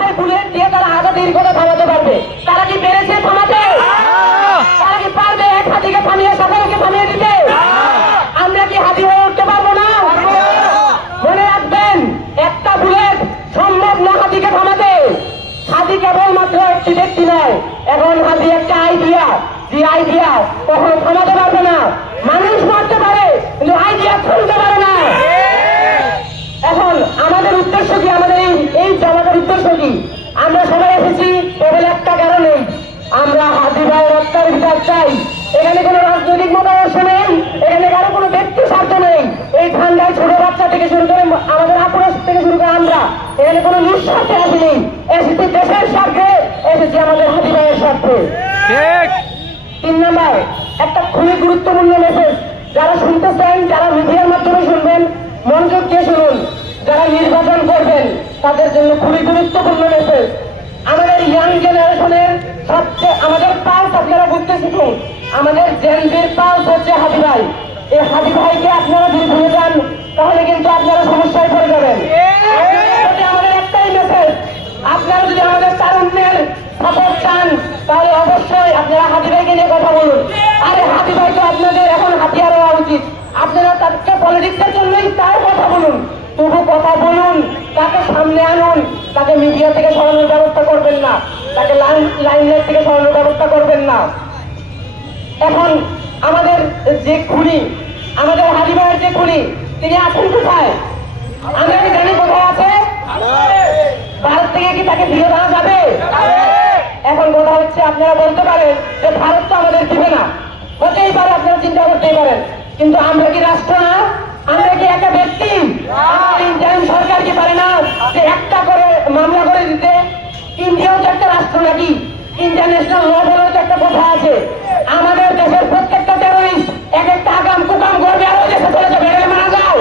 মাথায় বুলেট দিয়ে তারা আগে দীর্ঘতা থামাতে পারবে। তারা কি পেরেছে থামাতে? তারা কি পারবে এক হাতিকে থামিয়ে সকলকে থামিয়ে দিতে? আমরা কি হাতি হয়ে উঠতে পারবো না? মনে রাখবেন, একটা বুলেট সম্ভব না হাতিকে থামাতে। হাতি কেবলমাত্র একটি ব্যক্তি নয়, এখন হাতি একটা আইডিয়া, যে আইডিয়া কখনো থামাতে পারবে না। মানুষ মারতে পারে কিন্তু আইডিয়া থামতে পারে না। এখন আমাদের উদ্দেশ্য কি? আমাদের এই জমাটার উদ্দেশ্য কি? আমরা সবাই এসেছি কেবল একটা কারণে, আমরা হাতি ভাইয়ের হত্যার বিচার চাই। এখানে কোনো রাজনৈতিক মতাদর্শ নেই, এখানে কারো কোনো ব্যক্তি স্বার্থ নেই। এই ঠান্ডায় ছোট বাচ্চা থেকে শুরু করে আমাদের আপুরাস থেকে শুরু করে আমরা এখানে কোনো নিঃস্বার্থে আসিনি, এসেছি দেশের স্বার্থে, এসেছি আমাদের হাতি ভাইয়ের স্বার্থে। 3 নম্বর, একটা খুবই গুরুত্বপূর্ণ মেসেজ, যারা শুনতেছেন, যারা মিডিয়ার মাধ্যমে শুনবেন, মনোযোগ দিয়ে শুনুন। যারা নির্বাচন করবেন তাদের জন্য খুবই গুরুত্বপূর্ণ মেসেজ। আমাদের ইয়াং জেনারেশনের সবচেয়ে আমাদের পালস আপনারা বুঝতে শিখুন। আমাদের জেনজির পালস হচ্ছে হাতি ভাই। এই হাতি ভাইকে আপনারা যদি ভুলে যান তাহলে কিন্তু আপনারা সমস্যায় পড়ে যাবেন। আমাদের একটাই মেসেজ, আপনারা যদি আমাদের তারুণ্যের সাপোর্ট চান তাহলে অবশ্যই আপনারা হাতি ভাইকে নিয়ে কথা বলুন। আরে হাতি ভাই তো আপনাদের এখন হাতিয়ার হওয়া উচিত। আপনারা তাকে পলিটিক্সের জন্যই তার কথা বলুন, তবু কথা বলুন, তাকে সামনে আনুন। তাকে মিডিয়া থেকে সরানোর ব্যবস্থা করবেন না, তাকে লাইমলাইট থেকে সরানোর ব্যবস্থা করবেন না। এখন আমাদের যে খুনি, আমাদের হাতি ভাইয়ের যে খুনি, তিনি আছেন কোথায়? আমরা কি জানি কোথায় আছে? ভারত থেকে কি তাকে ফিরে আনা যাবে? এখন কথা হচ্ছে, আপনারা বলতে পারেন যে ভারত তো আমাদের দিবে না, হতেই পারে, আপনারা চিন্তা করতেই পারেন, কিন্তু আমরা কি রাষ্ট্র না? আমরা কি একটা ব্যক্তি? ইন্ডিয়ান সরকার কি পারে না যে একটা করে মামলা করে দিতে? ইন্ডিয়াও তো একটা রাষ্ট্র নাকি? ইন্টারন্যাশনাল ল বলে তো একটা কথা আছে। আমাদের দেশের প্রত্যেকটা টেরোরিস্ট এক একটা আগাম কুকাম করবে আর ওই দেশে চলে যাবে, এটা মানা যায়?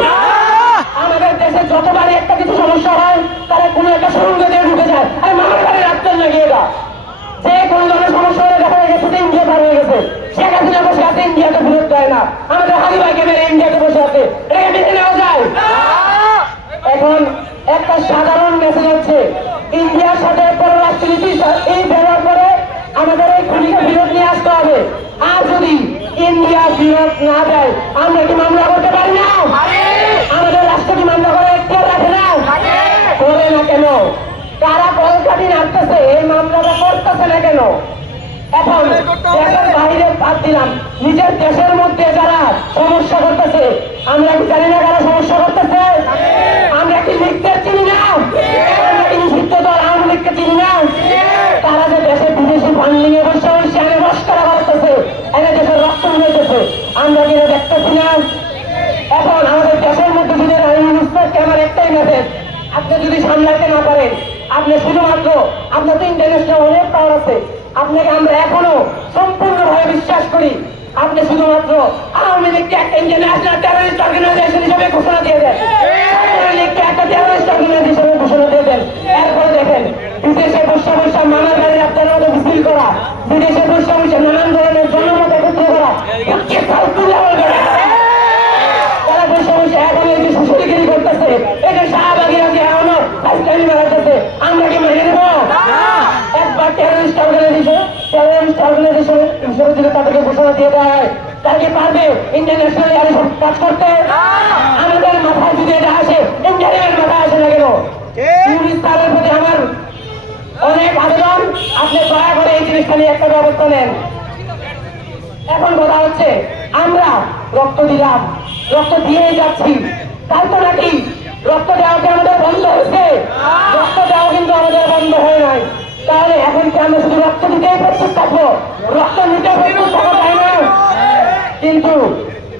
আমাদের দেশে যতবারই একটা কিছু সমস্যা হয় তারা কোনো একটা সুরঙ্গ দিয়ে ঢুকে যায়। আর মামার বাড়ি রাখতেন নাকি? এটা যে কোনো ধরনের সমস্যা হলে দেখা গেছে যে ইন্ডিয়া পার হয়ে গেছে, শেখ হাসিনা বসে আছে, ইন্ডিয়াতে ফেরত দেয় না। আমাদের হাতি ভাইকে মেরে ইন্ডিয়াতে বসে আছে, এটাকে বেঁচে নেওয়া যায়? এখন একটা সাধারণ মেসেজ হচ্ছে, ইন্ডিয়ার সাথে পররাষ্ট্রনীতি এই ব্যবহার করে আমাদের এই খুনিকে বিরোধ নিয়ে আসতে হবে। আর যদি ইন্ডিয়া বিরোধ না দেয় আমরা কি মামলা করতে পারি না? আমাদের রাষ্ট্র কি মামলা করে কেউ রাখে না? করে না কেন? কারা কলকাঠি নাড়তেছে, এই মামলাটা করতেছে না কেন? এখন দেশের বাইরে বাদ দিলাম, নিজের দেশের মধ্যে যারা সমস্যা করতেছে, আমরা কি জানি না কারা সমস্যা করতেছে? আমরা কি লিখতে চিনি না? আমরা কি নিষিদ্ধ দল আওয়ামী লীগকে চিনি না? তারা যে দেশে বিদেশি ফান্ডিং এ বসে বসে এনে রস করা করতেছে, এনে দেশের রক্ত হয়েছে, আমরা কি দেখতেছি না? এখন আমাদের দেশের মধ্যে যদি আমার একটাই মেসেজ, আপনি যদি সামলাইতে না পারেন, আপনি শুধুমাত্র, আপনার তো ইন্টারন্যাশনাল অনেক পাওয়ার আছে, আপনাকে আমরা এখনো সম্পূর্ণভাবে বিশ্বাস করি, আপনি শুধুমাত্র আওয়ামী লীগকে একটা ইন্টারন্যাশনাল টেরোরিস্ট অর্গানাইজেশন হিসেবে ঘোষণা দিয়ে দেন, আওয়ামী লীগকে একটা টেরোরিস্ট অর্গানাইজেশন হিসেবে ঘোষণা দিয়ে দেন। এরপরে দেখেন বিদেশে বসে বসে মামার বাড়ির আপনার মতো মিছিল করা, বিদেশে বসে বসে নানান ধরনের জনমত একত্র করা, তারা বসে বসে এখন এই যে সুশীলগিরি করতেছে, এই যে শাহবাগিরা যে এখনো ফাইজলামি বাড়াইতেছে, আমরা কি মেনে নেব? একবার টেরোরিস্ট অর্গানাইজেশন হিসেবে যদি তাদেরকে ঘোষণা দিয়ে দেওয়া হয়, তারা কি পারবে ইন্টারন্যাশনাল এয়ারে সব কাজ করতে? আমাদের মাথায় যদি এটা আসে, ইন্ডিয়ানের মাথায় আসে না কেন? ইউনিস্টারের প্রতি আমার অনেক আবেদন, আপনি দয়া করে এই জিনিসটা নিয়ে একটা ব্যবস্থা নেন। এখন কথা হচ্ছে, আমরা রক্ত দিলাম, রক্ত দিয়েই যাচ্ছি, তাই তো নাকি রক্ত দেওয়াকে আমাদের বন্ধ হয়েছে? রক্ত দেওয়া কিন্তু আমাদের বন্ধ হয়ে নাই। তাহলে এখন কি আমরা শুধু রক্ত দিতেই প্রস্তুত থাকবো? রক্ত নিতে প্রস্তুত থাকবো, তাই না? কিন্তু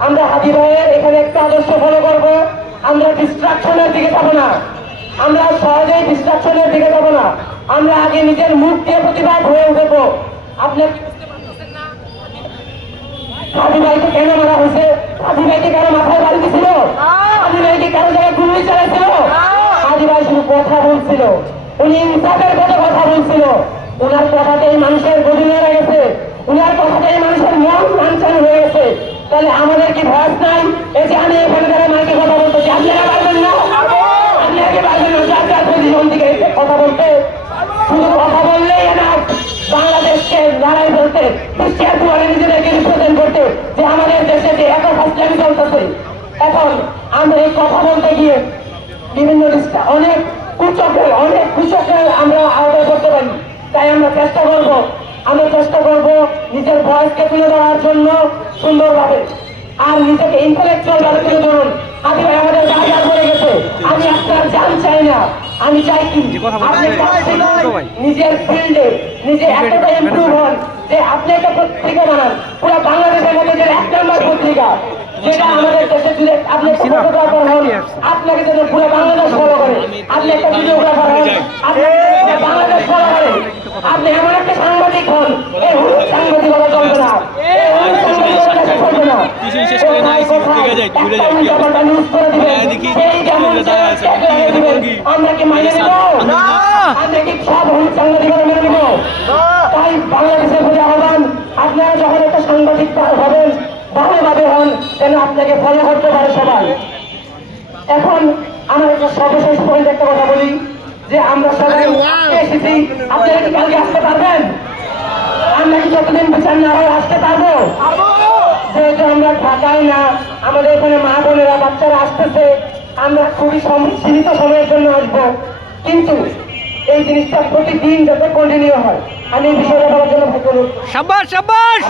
আমরা হাতি ভাইয়ের এখানে একটা আদর্শ ফলো করবো, আমরা ডিস্ট্রাকশনের দিকে যাবো না, আমরা সহজেই ডিস্ট্রাকশনের দিকে যাবো না, আমরা আগে নিজের মুখ দিয়ে প্রতিবাদ হয়ে উঠবো। আপনি হাতি ভাইকে কেন মারা হয়েছে? হাতি ভাইকে কেন মাথায় বাড়ি দিছিল? হাতি ভাইকে কেন জায়গায় গুলি চালাইছিল? হাতি ভাই শুধু কথা বলছিল, উনি ইনসাফের কথা বলছিল, ওনার কথাতেই মানুষের গদি হয়ে গেছে, ওনার কথাতেই মানুষের মন লাঞ্ছন হয়ে গেছে। তাহলে আমাদের কি ভয় নাই? এই যে আমি এখানে যারা মাইকে কথা বলতেছি, আপনারা পারবেন না? আপনারা কি পারবেন না যার পজিশন থেকে কথা বলতে? শুধু কথা বললেই না, বাংলাদেশকে লড়াই বলতে, বিশ্বের দুয়ারে নিজেদেরকে রিপ্রেজেন্ট করতে, যে আমাদের দেশে যে এত ফাসলামি চলতেছে। এখন আমরা এই কথা বলতে গিয়ে বিভিন্ন অনেক কুচকের আমরা আওতায় করতে পারি। তাই আমরা চেষ্টা করব নিজের ভয়েসকে তুলে দেওয়ার জন্য সুন্দরভাবে, আর নিজেকে ইন্টেলেকচুয়াল ভাবে তুলে ধরুন। আদি ভাই আমাদের বাজার করে গেছে, আমি আপনার জান চাই না, আমি চাই কি আপনি নিজের ফিল্ডে নিজে এতটা ইমপ্রুভ হন যে আপনি একটা পত্রিকা বানান, পুরো বাংলাদেশের মধ্যে যে 1 নম্বর পত্রিকা, যেটা আমাদের দেশে যদি আপনি ফটোগ্রাফার হন, আপনাকে যদি পুরো বাংলাদেশ ফলো করে, আপনি একটা ভিডিওগ্রাফার হন, আপনি বাংলাদেশ ফলো করে, আপনি এমন একটা সাংবাদিক হন, এই হলুদ সাংবাদিকতা চলবে না, এই হলুদ সাংবাদিকতা চলবে না। আমরা কি মাইনে নেব? আমরা কি সব হলুদ সাংবাদিকতা মেনে নেব? তাই বাংলাদেশের প্রতি আহ্বান, আপনারা যখন একটা সাংবাদিক হবেন ভালোভাবে হন, যেন আপনাকে ফলো করতে পারে সবাই। এখন আমার একটা সর্বশেষ পয়েন্ট একটা কথা বলি, যে আমরা সবাই এসেছি, আপনারা কি কালকে আসতে পারবেন? আমরা কি যতদিন বিচার না হয় আসতে পারবো? যেহেতু আমরা ঢাকায় না, আমাদের এখানে মা বোনেরা বাচ্চারা আসতেছে, আমরা খুবই সীমিত সময়ের জন্য আসবো, কিন্তু এই জিনিসটা প্রতিদিন যাতে কন্টিনিউ হয়, আমি এই বিষয়টা বলার জন্য ভাগ্য। শাবাশ শাবাশ।